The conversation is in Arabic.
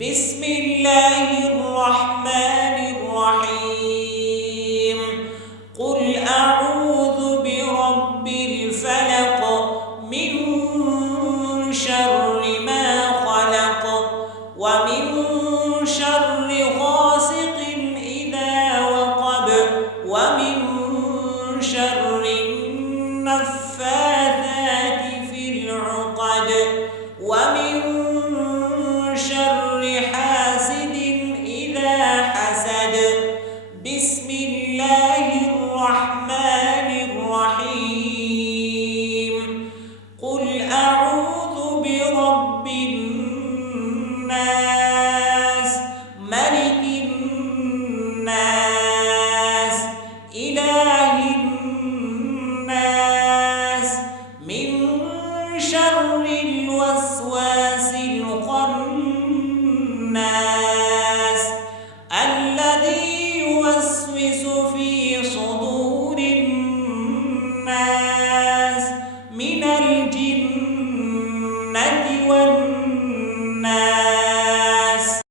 بسم الله الرحمن الرحيم. قل أعوذ برب الفلق من شر ما خلق ومن شر غاسق إذا وقب ومن شر النفاثات في العقد ومن شر حاسد إذا حسد. بسم الله الرحمن الرحيم. قل أعوذ برب الناس ملك الناس إله الناس من شر الوسواس الخناس الذي يوسوس في صدور الناس من الجنة